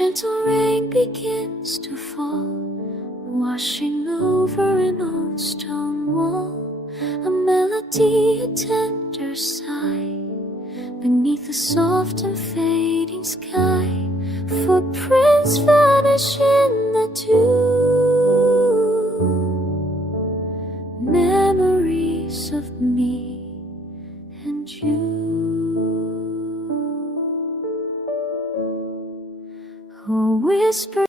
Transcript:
gentle rain begins to fall, washing over an old stone wall. A melody, a tender sigh, beneath the soft and fading sky. Footprints vanish in the dew, memories of me and you. A whisper